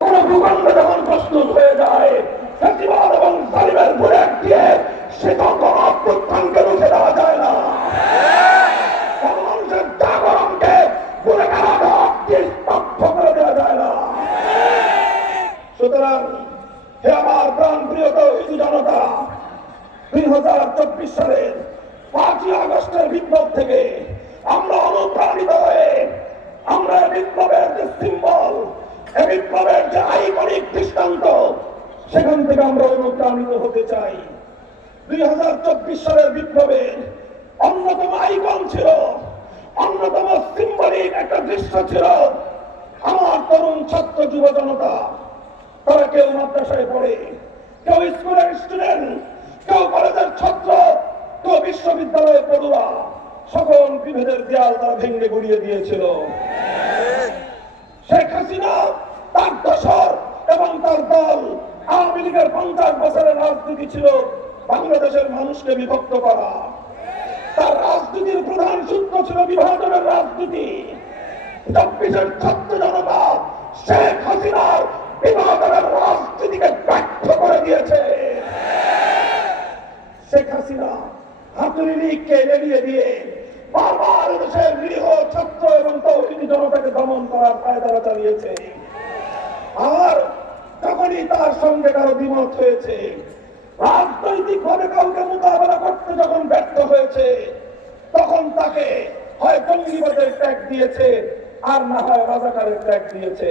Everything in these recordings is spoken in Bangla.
কোন ভূখণ্ড যখন প্রস্তুত হয়ে যায় ফ্যাসিবাদ এবং জালিমের ঘুরে দিয়ে সে তখন অভ্যুত্থানকে রুখে দেওয়া যায় না। মানুষের জাগরণকে ঘুরে স্তব্ধ করে দেওয়া যায় না। সুতরাং হে আমার প্রাণ প্রিয় তৌহিদি জনতা, 2024 সালের 5ই আগস্টের বিপ্লব থেকে আমরা অনুপ্রাণিত হয়ে আমরা বিপ্লবের যে সিম্বল, বিপ্লবের যে আইকনিক দৃষ্টান্ত, সেখান থেকে আমরা অনুপ্রাণিত হতে চাই। 2024 সালের বিপ্লবের অন্যতম আইকন ছিল, অন্যতম সিম্বলিক একটা দৃশ্য ছিল আমার তরুণ ছাত্র যুব জনতা। তারা কেউ মাদ্রাসায় পড়ে, কেউ স্কুলের স্টুডেন্ট, কেউ কলেজের ছাত্র, কেউ বিশ্ববিদ্যালয়ে পড়ুয়া, সকল বিভেদের দেয়াল তারা ভেঙে গুড়িয়ে দিয়েছিল। শেখ হাসিনা, তার দশর এবং তার দল আওয়ামী লীগের 50 বছরের রাজনীতি ছিল বাংলাদেশের মানুষকে বিভক্ত করা। তার রাজনীতির প্রধান সূত্র ছিল বিভাজনের রাজনীতি। 24-এর ছাত্র জনতা শেখ হাসিনার বিভাজনের রাজনীতিকে ব্যর্থ করে দিয়েছে। শেখ হাসিনা হাতুড়ি লীগকে এড়িয়ে দিয়ে বারবার দেশের নিরীহ ছাত্র এবং তৌহিদি জনতাকে দমন করার পায়তারা চালিয়েছে। আর যখনই তার সঙ্গে কারো দ্বিমত হয়েছে, রাজনৈতিক ভাবে কাউকে মোকাবেলা করতে যখন ব্যর্থ হয়েছে, তখন তাকে হয় জঙ্গিবাদের ট্যাগ দিয়েছে, আর না হয় রাজাকারের ট্যাগ দিয়েছে।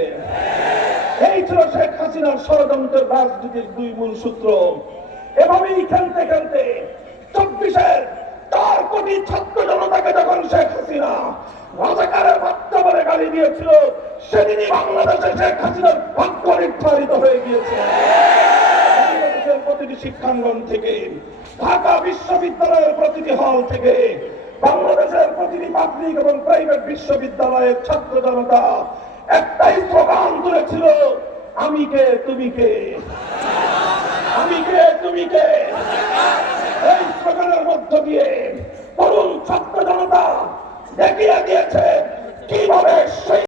এই ছিল শেখ হাসিনার ষড়যন্ত্রের রাজনীতির দুই মূল সূত্র। এভাবেই খেলতে খেলতে 24-এর 4 কোটি ছাত্র জনতাকে যখন শেখ হাসিনা রাজাকারের বাচ্চা বলে গালি দিয়েছিল, সেদিনই বাংলাদেশে শেখ হাসিনার ভাগ্য নির্ধারিত হয়ে গিয়েছে। বাংলাদেশের প্রতিটি শিক্ষাঙ্গন থেকে, ঢাকা বিশ্ববিদ্যালয়ের প্রতিটি হল থেকে, বাংলাদেশের প্রতিটি পাবলিক এবং প্রাইভেট বিশ্ববিদ্যালয়ের ছাত্র জনতা একটাই স্লোগান তুলেছিল, আমি কে তুমি কে, আমি কে তুমি কে।